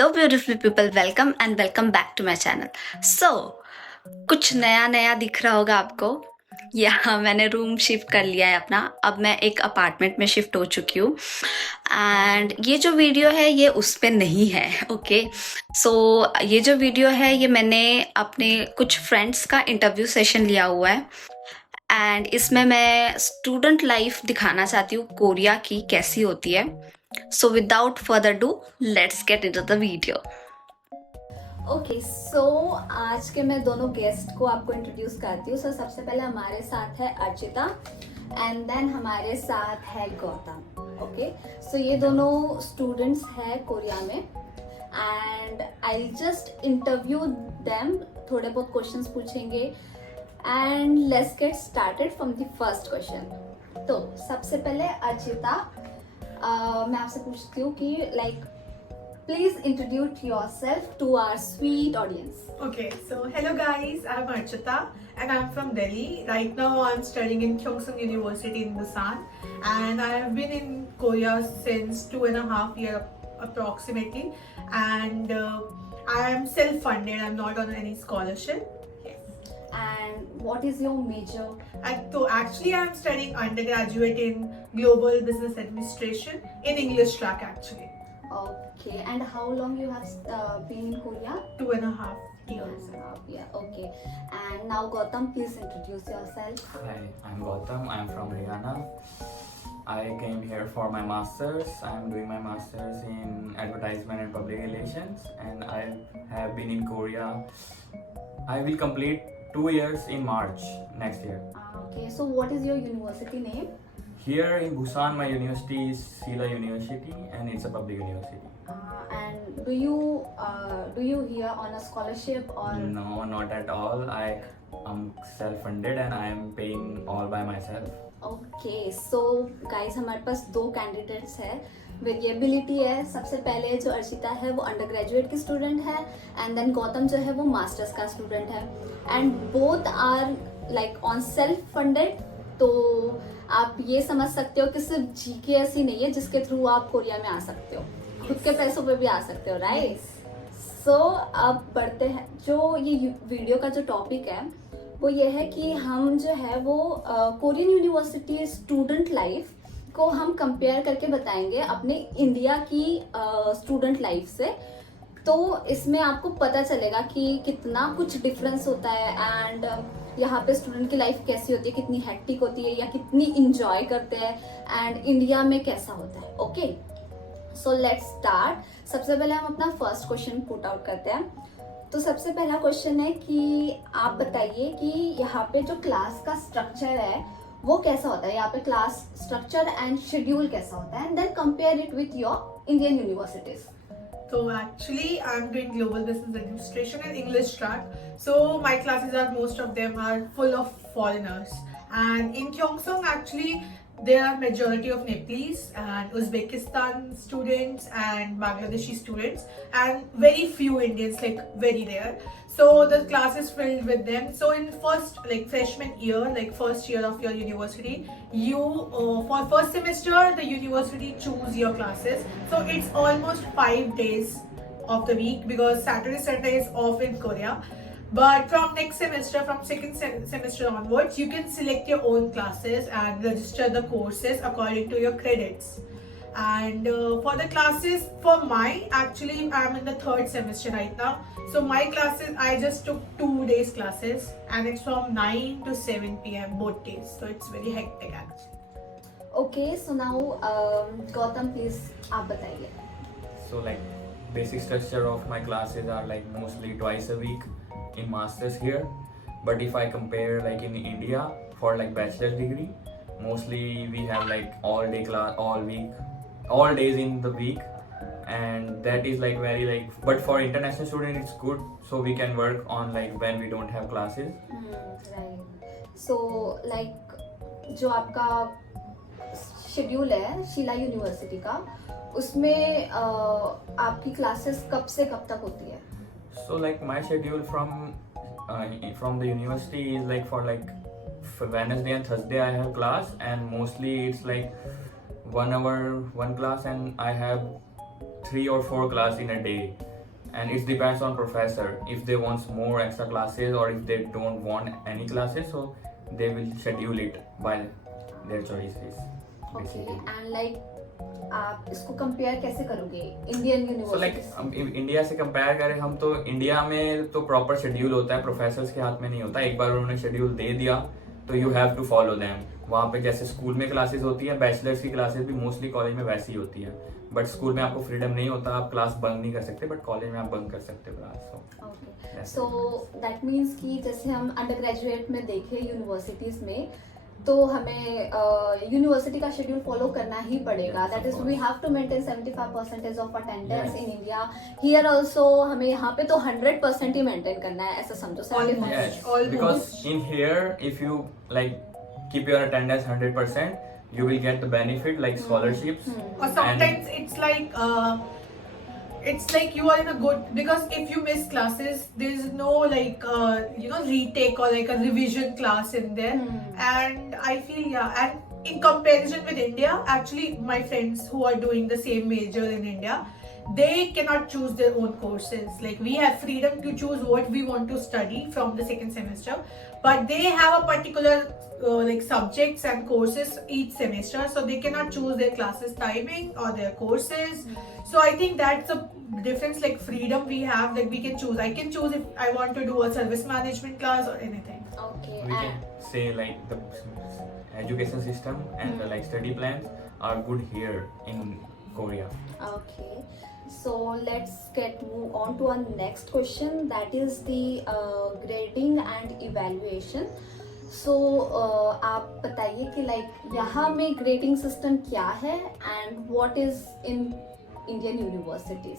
Hello beautiful people, welcome and welcome back to my channel. So कुछ नया नया दिख रहा होगा आपको। यहाँ मैंने रूम शिफ्ट कर लिया है अपना। अब मैं एक अपार्टमेंट में शिफ्ट हो चुकी हूँ एंड ये जो वीडियो है ये उस पे नहीं है। ओके सो ये जो वीडियो है ये मैंने अपने कुछ फ्रेंड्स का इंटरव्यू सेशन लिया हुआ है एंड इसमें मैं स्टूडेंट लाइफ दिखाना चाहती हूँ कोरिया की कैसी होती है। So without further ado, let's get into the video. Okay so आज के मैं दोनों गेस्ट को आपको इंट्रोड्यूस करती हूँ। सो सबसे पहले हमारे साथ है अर्चिता एंड देन हमारे साथ है गौतम। ओके सो ये दोनों स्टूडेंट्स हैं कोरिया में and I just interview them. थोड़े बहुत क्वेश्चंस पूछेंगे and let's get started from the first question. तो सबसे पहले अर्चिता, मैं आपसे पूछती हूँ कि like please introduce yourself to our sweet audience. Okay, so hello guys, I'm Archita and I'm from Delhi. Right now I'm studying in Kyongsung University in Busan and I have been in Korea since 2.5 years approximately and I am self-funded, I'm not on any scholarship. And what is your major? So actually I'm studying undergraduate in Global Business Administration in English track actually. Okay, and how long you have been in Korea? 2.5 years. Yeah, okay. And now Gautam, please introduce yourself. Hi, I'm Gautam. I'm from Haryana. I came here for my masters. I'm doing my masters in advertisement and public relations, and I have been in Korea. I will complete 2 years in March next year. Okay, so what is your university name? Here in Busan, my university is Sila University, and it's a public university. And do you here on a scholarship or? No, not at all. I am self-funded, and I am paying all by myself. Okay so guys हमारे पास दो candidates है। Variability है। सबसे पहले जो अर्चिता है वो undergraduate की स्टूडेंट है एंड देन गौतम जो है वो मास्टर्स का स्टूडेंट है and both are like on self funded. तो आप ये समझ सकते हो कि सिर्फ जीकेएस ही नहीं है जिसके थ्रू आप कोरिया में आ सकते हो, खुद के पैसों पे भी आ सकते हो, राइट? सो अब बढ़ते हैं। जो ये वीडियो का जो टॉपिक है वो ये है कि हम जो है वो कोरियन यूनिवर्सिटी स्टूडेंट लाइफ को हम कंपेयर करके बताएंगे अपने इंडिया की स्टूडेंट लाइफ से। तो इसमें आपको पता चलेगा कि कितना कुछ डिफरेंस होता है एंड यहाँ पे स्टूडेंट की लाइफ कैसी होती है, कितनी हेक्टिक होती है या कितनी इंजॉय करते हैं एंड इंडिया में कैसा होता है। Okay so let's start. सबसे पहले हम अपना फर्स्ट क्वेश्चन पुट आउट करते हैं। तो सबसे पहला क्वेश्चन है कि आप बताइए कि यहाँ पे जो क्लास का स्ट्रक्चर है वो कैसा होता है, यहाँ पे क्लास स्ट्रक्चर एंड शेड्यूल कैसा होता है and then compare it with your Indian universities. So actually I'm doing Global Business Administration and English track. So my classes are, most of them are full of foreigners. And in Kyongsung actually there are majority of Nepalese and Uzbekistan students and Bangladeshi students and very few Indians, like very rare. So the class is filled with them. So in first like freshman year, like first year of your university, you for first semester the university choose your classes. So it's almost 5 days of the week because Saturday Sunday is off in Korea. But from next semester, from second semester onwards, you can select your own classes and register the courses according to your credits. And for the classes, for actually I'm in the third semester right now. So my classes, I just took 2 days classes and it's from 9 to 7 p.m. both days. So it's very hectic actually. Okay so now Gautam please आप बताइए। So like basic structure of my classes are like mostly twice a week in masters here, but if I compare like in India for like bachelor's degree, mostly we have like all day class all week, all days in the week, and that is like very like, but for international student it's good, so we can work on like when we don't have classes. Right so like जो आपका schedule है Sheila university का उसमें आपकी classes कब से कब तक होती है? So like my schedule from the university is like for Wednesday and Thursday I have class, and mostly it's like 1 hour one class and I have 3 or 4 class in a day. and it depends on professor if they want more extra classes or if they don't want any classes, so they will schedule it by their choices okay basically. And like आप इसको compare कैसे करोगे Indian So like university India से compare करें हम, तो India में तो प्रॉपर शेड्यूल होता है, प्रोफेसर्स के हाथ में नहीं होता। एक बार उन्होंने शेड्यूल दे दिया तो you have to follow them. वहाँ पे जैसे स्कूल में क्लासेस होती है, बैचलर्स की क्लासेस भी मोस्टली कॉलेज में वैसी ही होती है, बट स्कूल में आपको फ्रीडम नहीं होता, आप क्लास बंक नहीं कर सकते, बट कॉलेज में आप बंक कर सकते हो class. Okay so that means कि जैसे हम अंडर ग्रेजुएट में देखें यूनिवर्सिटीज में, तो हमें यूनिवर्सिटी का शेड्यूल फॉलो करना ही पड़ेगा। Yes, that of is course. We have to maintain 75% of attendance Yes. In India. Here also हमें यहाँ पे तो 100% ही मेंटेन करना है, ऐसा समझो। 75%। Yes, Almost. because in here, if you like keep your attendance 100%, you will get the benefit like scholarships. Or sometimes it's like you are in a good, because if you miss classes, there's no like retake or like a revision class in there. And I feel and in comparison with India, actually my friends who are doing the same major in India, they cannot choose their own courses. Like we have freedom to choose what we want to study from the second semester, but they have a particular like subjects and courses each semester, so they cannot choose their classes timing or their courses. So I think that's the difference, like freedom we have, that we can choose. I can choose if I want to do a service management class or anything. Okay, We can say like the education system and the like study plans are good here in Korea. Okay, so let's move on to our next question, that is the grading and evaluation. So आप बताइए कि like यहाँ में grading system क्या है and what is in Indian universities?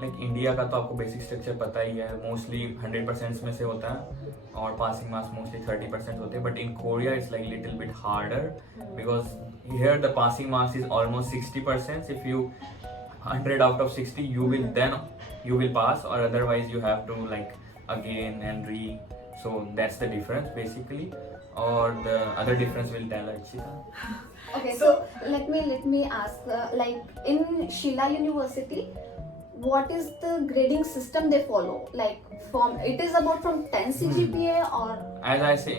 Like India का तो आपको बेसिक स्ट्रक्चर पता ही है, मोस्टली 100% में से होता है और पासिंग मार्क्स मोस्टली 30% होते हैं, but in Korea it's like little bit harder because here the passing marks is almost 60%. If you 100 out of 60 you will pass, or otherwise you have to like again and re, so that's the difference basically, or the other difference will tell Archita. Okay, so let me ask, like in Sheila University, what is the grading system they follow? Like it is about from 10 CGPA or? As I say,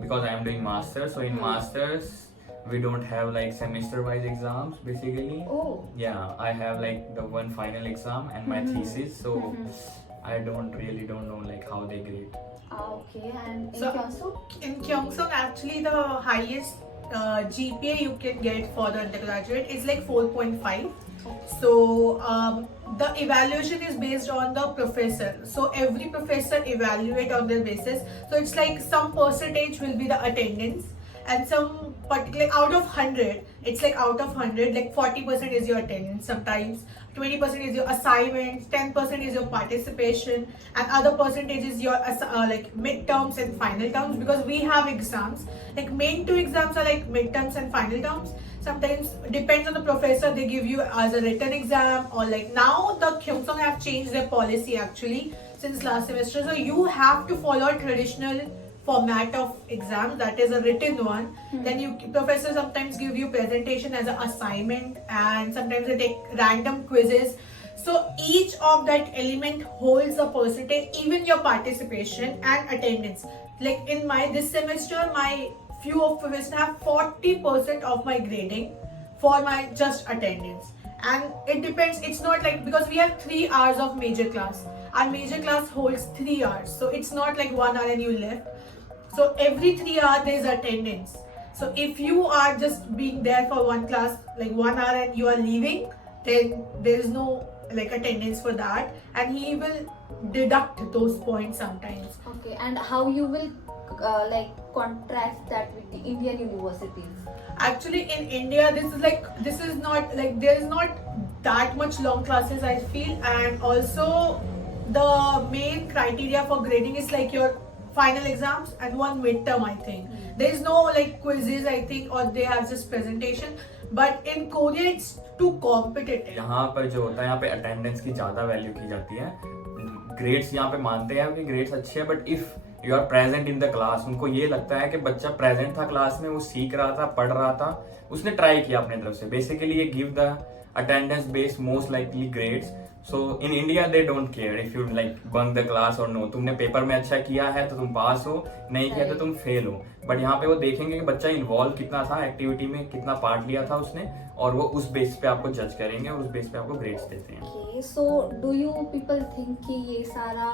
because I am doing masters, so in masters we don't have like semester wise exams basically. Oh. Yeah, I have like the one final exam and my thesis, so I don't know like how they grade. Okay, and in So- Kyungsung? In Gyeongsang, actually the highest GPA you can get for the undergraduate is like 4.5. So the evaluation is based on the professor. So every professor evaluate on their basis. So it's like some percentage will be the attendance, and some particular out of 100, it's like out of 100, like 40% is your attendance. Sometimes 20% is your assignments, 10% is your participation, and other percentage is your like midterms and final terms, because we have exams. Like main two exams are like midterms and final terms. Sometimes depends on the professor, they give you as a written exam, or like now the Gyeongsang have changed their policy actually since last semester. So you have to follow a traditional format of exam, that is a written one. Then professor sometimes give you presentation as an assignment, and sometimes they take random quizzes. So each of that element holds a percentage, even your participation and attendance. Like in this semester, my few of professors have 40% of my grading for my just attendance. And it depends, it's not like, because we have 3 hours of major class. Our major class holds 3 hours, so it's not like 1 hour and you left. So every 3 hours there is attendance. So if you are just being there for one class, like 1 hour, and you are leaving, then there is no like attendance for that, and he will deduct those points sometimes. Okay, and how you will like contrast that with the Indian universities? Actually in India, this is not like, there is not that much long classes I feel, and also the main criteria for grading is like your final exams and one midterm, I think. There is no like quizzes, I think, or they have just presentation. But in Korea it's too competitive. यहाँ पर जो होता है, यहाँ पे attendance की ज़्यादा value की जाती है। ग्रेड्स यहाँ पे मानते हैं कि ग्रेड्स अच्छे हैं, but if you are present in the class, उनको ये लगता है कि बच्चा प्रेजेंट था क्लास में, वो सीख रहा था, पढ़ रहा था, उसने ट्राई किया अपने तरफ से, बेसिकली ये give the attendance based most likely grades. So in India they don't care if you like bunk the class or no. तुमने पेपर में अच्छा किया है तो तुम पास हो, नहीं किया तो तुम फेल हो. बट यहाँ पे वो देखेंगे कि बच्चा इन्वॉल्व कितना था एक्टिविटी में, कितना पार्ट लिया था उसने, और वो उस बेस पे आपको जज करेंगे और उस बेस पे आपको ग्रेड्स देते हैं. Okay, so do you people think कि ये सारा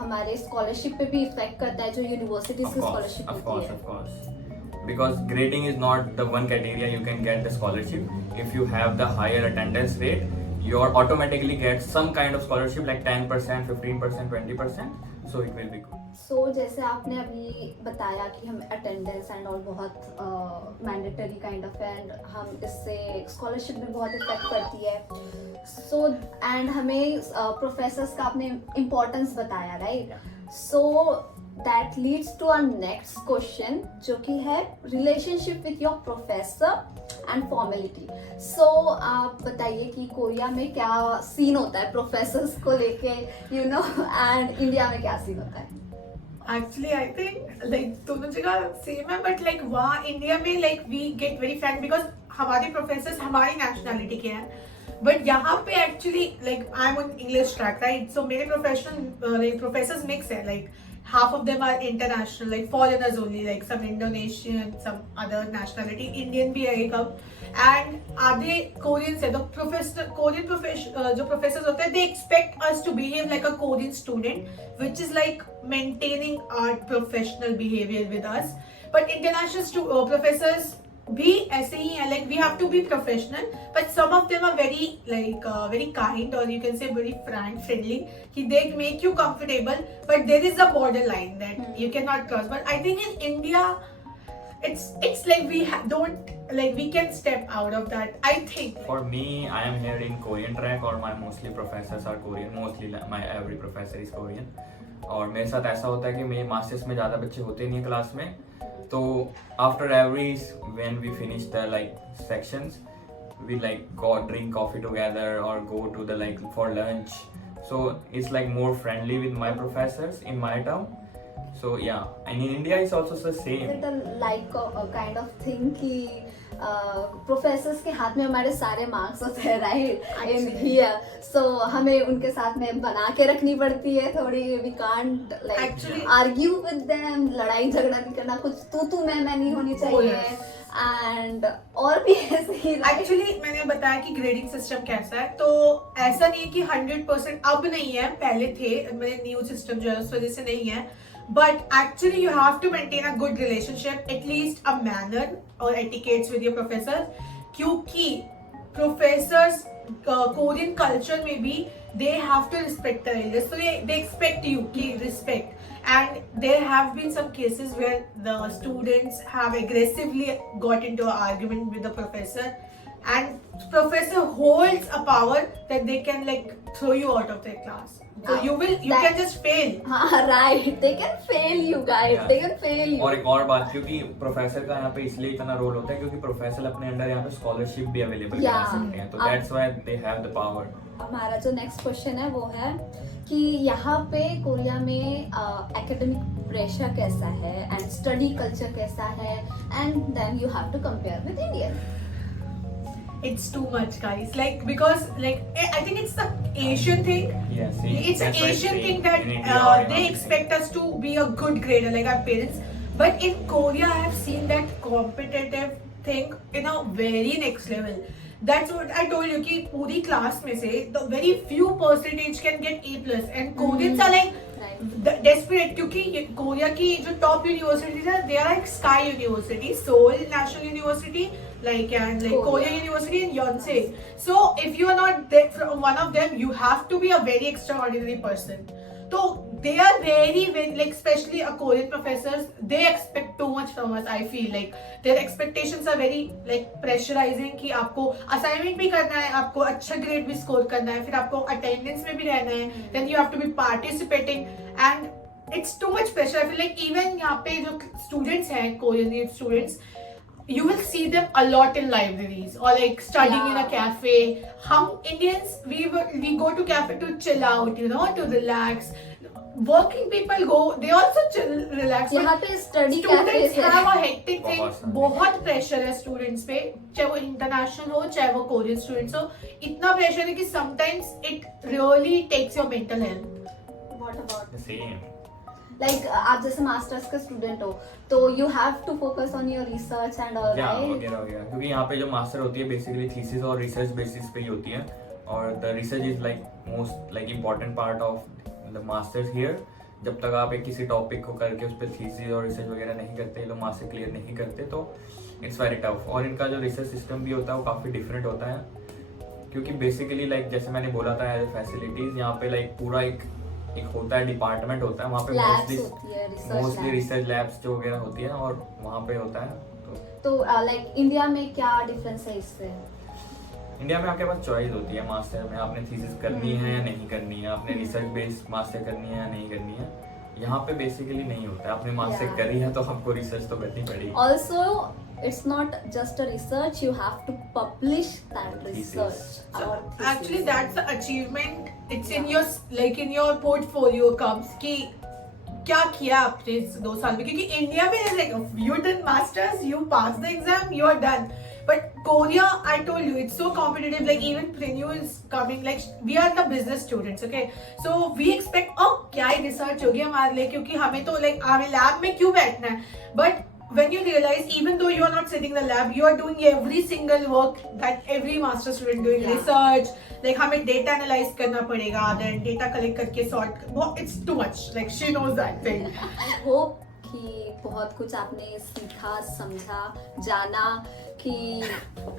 हमारे स्कॉलरशिप पे भी इफेक्ट करता है जो यूनिवर्सिटीज की स्कॉलरशिप होती है? Of course. Because grading is not the one criteria you can get the scholarship. If you have the higher attendance rate, you automatically get some kind of scholarship like 10%, 15%, 20%. So it will be good. So जैसे आपने अभी बताया कि हम attendance and और बहुत mandatory kind of and हम इससे स्कॉलरशिप भी बहुत इफेक्ट करती है. सो एंड हमें प्रोफेसर्स का आपने इम्पोर्टेंस बताया, right? So that leads to our next question जो कि है relationship with your professor and formality. So आप बताइए कि कोरिया में क्या सीन होता है प्रोफेसर्स को लेके, यू नो, एंड इंडिया में क्या सीन होता है? Actually, I think like दोनों जगह सेम है, बट लाइक वहाँ इंडिया में like we get very frank because हमारे प्रोफेसर्स हमारी नेशनैलिटी के हैं. बट यहाँ पे actually like I am on English track, right? So मेरे प्रोफेसर्स मिक्स है. Like half of them are international, like foreigners only, like some Indonesian, some other nationality, Indian भी है एक अब, and आधे Koreans है. तो Korean जो professors होते हैं, they expect us to behave like a Korean student, which is like maintaining our professional behavior with us. But international professors भी ऐसे ही है, like we have to be professional, but some of them are very like very kind, or you can say very frank, friendly. They make you comfortable, but there is a borderline that you cannot cross. But I think in India, it's like we don't like we can step out of that. I think. For me, I am here in Korean track, or my mostly professors are Korean. Mostly my every professor is Korean. और मेरे साथ ऐसा होता है कि मेरे masters में ज़्यादा बच्चे होते नहीं है क्लास में. तो after every when we finish the like sections, we like go drink coffee together or go to the like for lunch. So it's like more friendly with my professors in my town. So yeah, and in India it's also the same. Is it like a kind of thing कि professors के हाथ में हमारे सारे marks होते हैं, right? In here, सो हमें उनके साथ में बना के रखनी पड़ती है थोड़ी. We can't like argue with them, लड़ाई झगड़ा नहीं करना, कुछ तू मैं नहीं होनी चाहिए. एंड और भी ऐसे ही एक्चुअली मैंने बताया कि ग्रेडिंग सिस्टम कैसा है. तो ऐसा नहीं है कि 100% अब नहीं है, पहले थे. मैंने न्यू सिस्टम जो है उस वजह से नहीं है. But actually you have to maintain a good relationship, at least a manner or etiquettes with your professors. क्योंकि professors Korean culture में भी they have to respect the elders, so they expect you to respect. And there have been some cases where the students have aggressively got into an argument with the professor, and professor holds a power that they can like throw you out of their class. So you can just fail. हाँ, right. They can fail you guys. Yeah. They can fail you. और एक और बात, क्योंकि professor का यहाँ पे इसलिए इतना रोल होता है क्योंकि प्रोफेसर अपने अंडर यहाँ पे स्कॉलरशिप भी अवेलेबल करा सकते हैं. तो that's why they have the power. हमारा जो नेक्स्ट क्वेश्चन है वो है कि यहाँ पे कोरिया में एकेडमिक प्रेशर कैसा है एंड स्टडी कल्चर कैसा है, and then you have to compare with India. It's too much, guys. Like because like I think it's the Asian thing. Yes, it's an Asian thing that they expect us to be a good grader, like our parents. But in Korea, I have seen that competitive thing in a very next level. That's what I told you कि पूरी class में से the very few percentage can get A+, and Koreans are like desperate क्योंकि Korea की जो top universities है, they are like Sky University, Seoul National University, like and like Korea University and Yonsei. So if you are not there from one of them, you have to be a very extraordinary person. So they are very like especially a Korean professors, they expect too much from us. I feel like their expectations are very like pressurizing कि आपको assignment भी करना है, आपको अच्छा grade भी score करना है, फिर आपको attendance में भी रहना है, then you have to be participating, and it's too much pressure. I feel like even यहाँ पे जो students हैं, Korean students, you will see them a lot in libraries or like studying in a cafe. Hum Indians, we go to cafe to chill out, you know, to relax. working people go, they also chill, relax. But यहाँ पे study students have a hectic thing. बहुत सारे। बहुत pressure है students पे, चाहे वो international हो चाहे वो कोरियन स्टूडेंट्स हो. इतना प्रेशर है कि sometimes it really takes your mental health. What about same like आप जैसे मास्टर्स के स्टूडेंट हो तो you have to focus on your research and all या राइट. वगैरह वगैरह, क्योंकि यहाँ पे जो मास्टर होती है बेसिकली थीसिस और रिसर्च बेसिस पे ही होती है, और the research is like most like important part of the masters here. जब तक आप एक किसी टॉपिक को करके उस पर थीसिस और रिसर्च वगैरह नहीं करते, ये लोग मास्टर क्लियर नहीं करते, तो इट्स वेरी टफ. और इनका जो रिसर्च सिस्टम भी होता है वो काफ़ी डिफरेंट होता है, क्योंकि बेसिकली लाइक जैसे मैंने बोला था एज फैसिलिटीज यहाँ पे लाइक पूरा एक होता है, डिपार्टमेंट होता है वहाँ पे, लैब्स होती है, मोस्टली रिसर्च रिसर्च लैब्स जो वगैरह होती है और वहाँ पे होता है. तो लाइक इंडिया में क्या डिफरेंस है इससे? इंडिया में आपके पास चॉइस होती है मास्टर में, आपने थीसिस करनी है या नहीं करनी है, आपने रिसर्च बेस्ड मास्टर करनी है या नहीं करनी है. यहाँ पे बेसिकली नहीं होता है, आपने मास्टर Yeah. करी है तो आपको रिसर्च तो करनी पड़ेगी. Also, it's not just a research, you have to publish that Thesis. research. So or thesis. actually that's the achievement. It's in your like in your portfolio comes कि क्या किया आपने इस 2 साल में, क्योंकि इंडिया में like you did masters, you passed the exam, you are done. But Korea, I told you, it's so competitive. Like even Prenue is coming. Like we are the business students, okay? So we expect, oh, क्या ही research होगी हमारे लिए, क्योंकि हमें तो like हमें lab में क्यों बैठना है? But when you realize, even though you are not sitting in the lab, you are doing every single work that every master student doing. Yeah. Research, like हमें data analyze करना पड़ेगा, then data collect करके sort. It's too much. Like she knows that thing. I hope कि बहुत कुछ आपने सीखा, समझा, जाना कि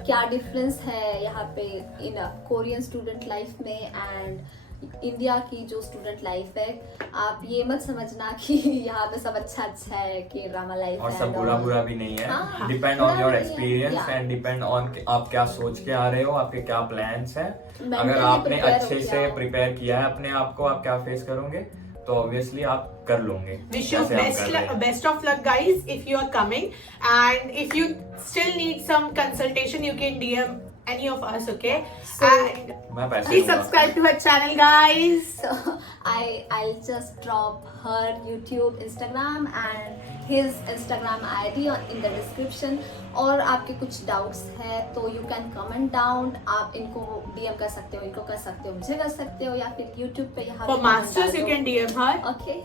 क्या डिफरेंस है यहाँ पे इन कोरियन स्टूडेंट लाइफ में एंड इंडिया की जो स्टूडेंट लाइफ है. आप ये मत समझना कि यहाँ पे सब अच्छा अच्छा है कि ड्रामा लाइफ और है सब and बुरा all. बुरा भी नहीं है. हाँ, डिपेंड बुरा ऑन योर भी नहीं है, experience yeah. And depend on आप क्या सोच के आ रहे हो, आपके क्या प्लान्स हैं. Mentally अगर आपने prepare अच्छे हो से क्या? प्रिपेयर किया है अपने आप को, आप क्या फेस करोगे, तो ऑब्वियसली आप कर लोगे. Wish you जैसे आप कर रहे हैं. best of luck, guys, if you are coming. And if you still need some consultation, you can DM any of us, okay? So- and मैं पैसे please दूंगा. subscribe to her channel, guys. So I'll just drop her YouTube, Instagram and his Instagram ID in the description. और आपके कुछ doubts है तो you can comment down. आप इनको DM कर सकते हो, इनको कर सकते हो, मुझे कर सकते हो, या फिर YouTube पे यहाँ For masters, you can DM her. Okay,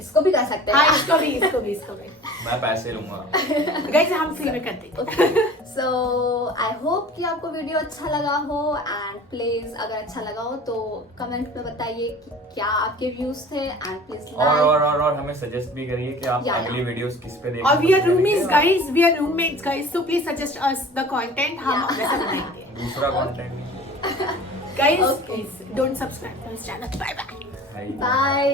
इसको भी कर सकते हाँ, हैं. इसको भी. मैं पैसे लूंगा. Guys, हम फ्री में करते हैं. सो आई होप कि आपको वीडियो अच्छा लगा हो एंड प्लीज अगर अच्छा लगा हो तो कमेंट में बताइए कि क्या आपके व्यूज थे एंड प्लीज और हमें सजेस्ट भी करिए कि आप Yeah, अगली वीडियोस किस पे और we are देखना roomies, चाहेंगे. guys. We are roommates, guys. So please suggest us the content. हम Yeah. वैसा बनाएंगे. दूसरा content Guys, Okay. please don't subscribe to this channel. Bye bye. है. बाय.